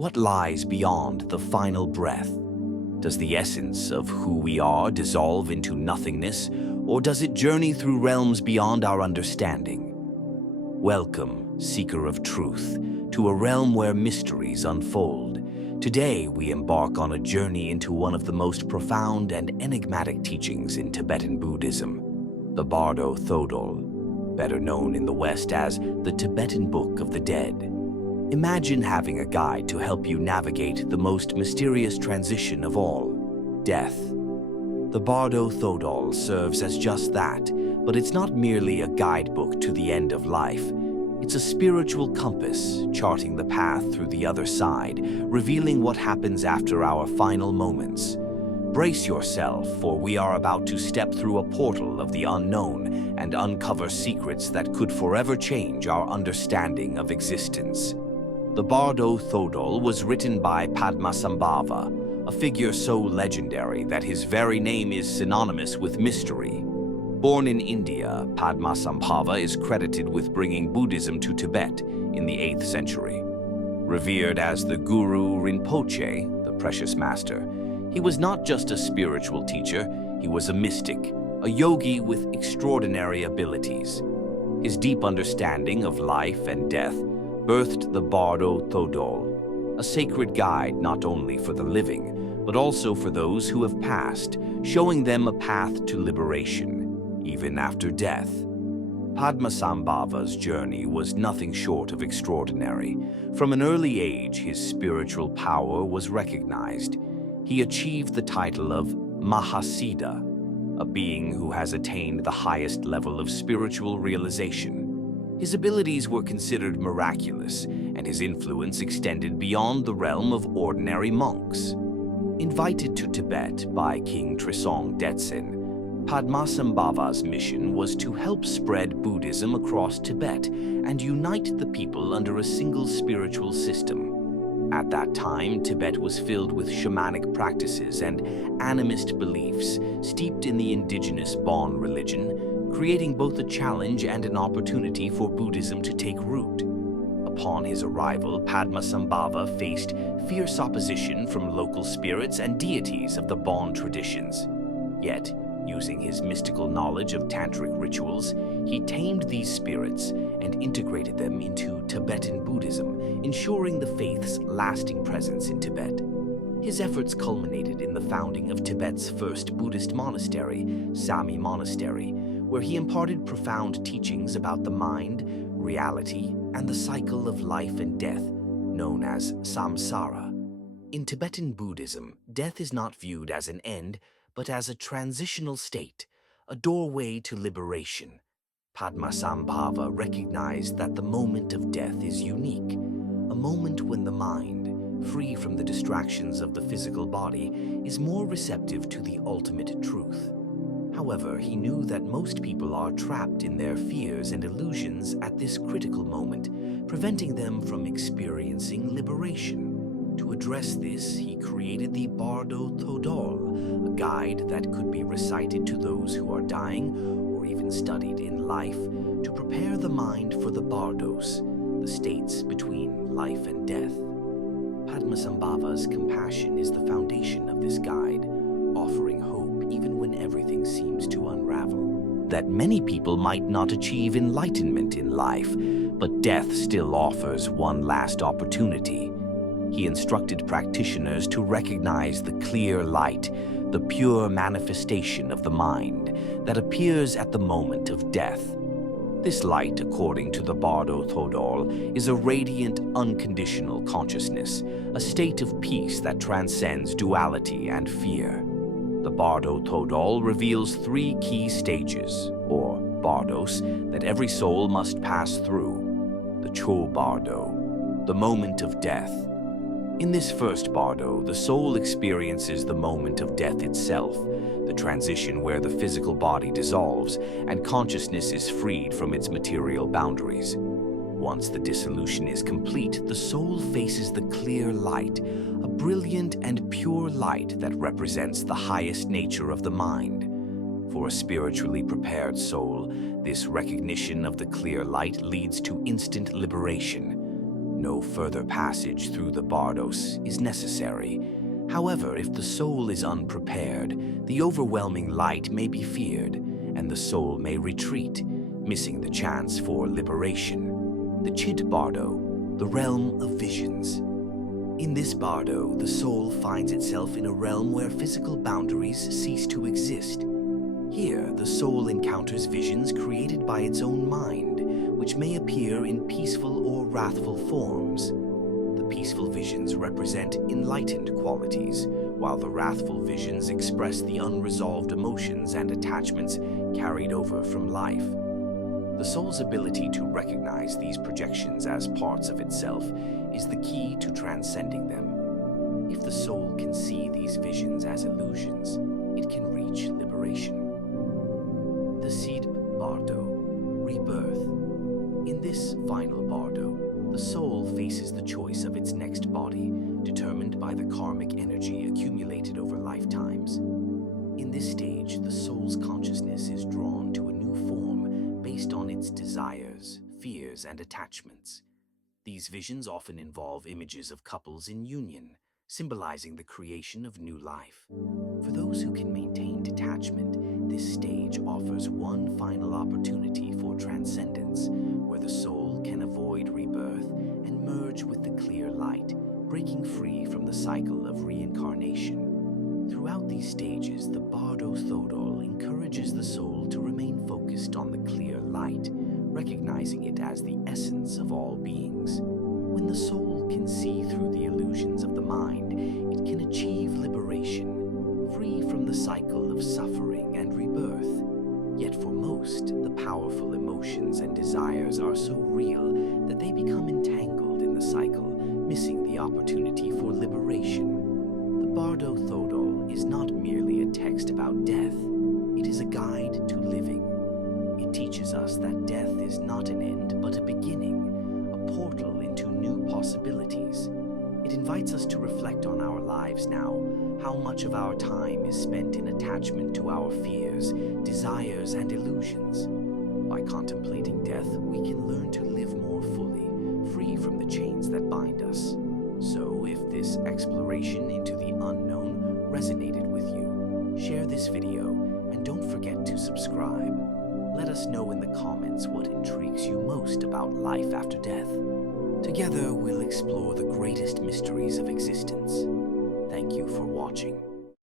What lies beyond the final breath? Does the essence of who we are dissolve into nothingness, or does it journey through realms beyond our understanding? Welcome, seeker of truth, to a realm where mysteries unfold. Today, we embark on a journey into one of the most profound and enigmatic teachings in Tibetan Buddhism, the Bardo Thodol, better known in the West as the Tibetan Book of the Dead. Imagine having a guide to help you navigate the most mysterious transition of all, death. The Bardo Thodol serves as just that, but it's not merely a guidebook to the end of life. It's a spiritual compass, charting the path through the other side, revealing what happens after our final moments. Brace yourself, for we are about to step through a portal of the unknown and uncover secrets that could forever change our understanding of existence. The Bardo Thodol was written by Padmasambhava, a figure so legendary that his very name is synonymous with mystery. Born in India, Padmasambhava is credited with bringing Buddhism to Tibet in the 8th century. Revered as the Guru Rinpoche, the Precious Master, he was not just a spiritual teacher, he was a mystic, a yogi with extraordinary abilities. His deep understanding of life and death birthed the Bardo Thodol, a sacred guide not only for the living, but also for those who have passed, showing them a path to liberation, even after death. Padmasambhava's journey was nothing short of extraordinary. From an early age, his spiritual power was recognized. He achieved the title of Mahasiddha, a being who has attained the highest level of spiritual realization. His abilities were considered miraculous, and his influence extended beyond the realm of ordinary monks. Invited to Tibet by King Trisong Detsen, Padmasambhava's mission was to help spread Buddhism across Tibet and unite the people under a single spiritual system. At that time, Tibet was filled with shamanic practices and animist beliefs steeped in the indigenous Bon religion, creating both a challenge and an opportunity for Buddhism to take root. Upon his arrival, Padmasambhava faced fierce opposition from local spirits and deities of the Bon traditions. Yet, using his mystical knowledge of tantric rituals, he tamed these spirits and integrated them into Tibetan Buddhism, ensuring the faith's lasting presence in Tibet. His efforts culminated in the founding of Tibet's first Buddhist monastery, Sami Monastery, where he imparted profound teachings about the mind, reality, and the cycle of life and death, known as samsara. In Tibetan Buddhism, death is not viewed as an end, but as a transitional state, a doorway to liberation. Padmasambhava recognized that the moment of death is unique, a moment when the mind, free from the distractions of the physical body, is more receptive to the ultimate truth. However, he knew that most people are trapped in their fears and illusions at this critical moment, preventing them from experiencing liberation. To address this, he created the Bardo Thodol, a guide that could be recited to those who are dying or even studied in life to prepare the mind for the bardos, the states between life and death. Padmasambhava's compassion is the foundation of this guide, offering hope even when everything seems to unravel. That many people might not achieve enlightenment in life, but death still offers one last opportunity. He instructed practitioners to recognize the clear light, the pure manifestation of the mind that appears at the moment of death. This light, according to the Bardo Thodol, is a radiant, unconditional consciousness, a state of peace that transcends duality and fear. The Bardo Thodol reveals 3 key stages, or bardos, that every soul must pass through. The Cho Bardo, the moment of death. In this first bardo, the soul experiences the moment of death itself, the transition where the physical body dissolves and consciousness is freed from its material boundaries. Once the dissolution is complete, the soul faces the clear light, a brilliant and pure light that represents the highest nature of the mind. For a spiritually prepared soul, this recognition of the clear light leads to instant liberation. No further passage through the bardos is necessary. However, if the soul is unprepared, the overwhelming light may be feared, and the soul may retreat, missing the chance for liberation. The Chid Bardo, the realm of visions. In this bardo, the soul finds itself in a realm where physical boundaries cease to exist. Here, the soul encounters visions created by its own mind, which may appear in peaceful or wrathful forms. The peaceful visions represent enlightened qualities, while the wrathful visions express the unresolved emotions and attachments carried over from life. The soul's ability to recognize these projections as parts of itself is the key to transcending them. If the soul can see these visions as illusions, it can reach liberation. The Seed Bardo, Rebirth. In this final bardo, the soul faces the choice of its next body, determined by the karmic energy accumulated over lifetimes. In this stage, the soul's consciousness is drawn to a new form based on its desires, fears, and attachments. These visions often involve images of couples in union, symbolizing the creation of new life. For those who can maintain detachment, this stage offers one final opportunity for transcendence, where the soul can avoid rebirth and merge with the clear light, breaking free from the cycle of reincarnation. Throughout these stages, the Bardo Thodol encourages the soul to remain focused on the clear light, recognizing it as the essence of all beings. When the soul can see through the illusions of the mind, it can achieve liberation, free from the cycle of suffering and rebirth. Yet for most, the powerful emotions and desires are so real that they become entangled in the cycle, missing the opportunity for liberation. The Bardo Thodol is not merely a text about death, it is a guide to living. It teaches us that death is not an end but a beginning, a portal into new possibilities. It invites us to reflect on our lives now, how much of our time is spent in attachment to our fears, desires, and illusions. By contemplating death, we can learn to live more fully, free from the chains that bind us. So, if this exploration into the unknown resonated with you, share this video and don't forget to subscribe. Let us know in the comments what intrigues you most about life after death. Together, we'll explore the greatest mysteries of existence. Thank you for watching.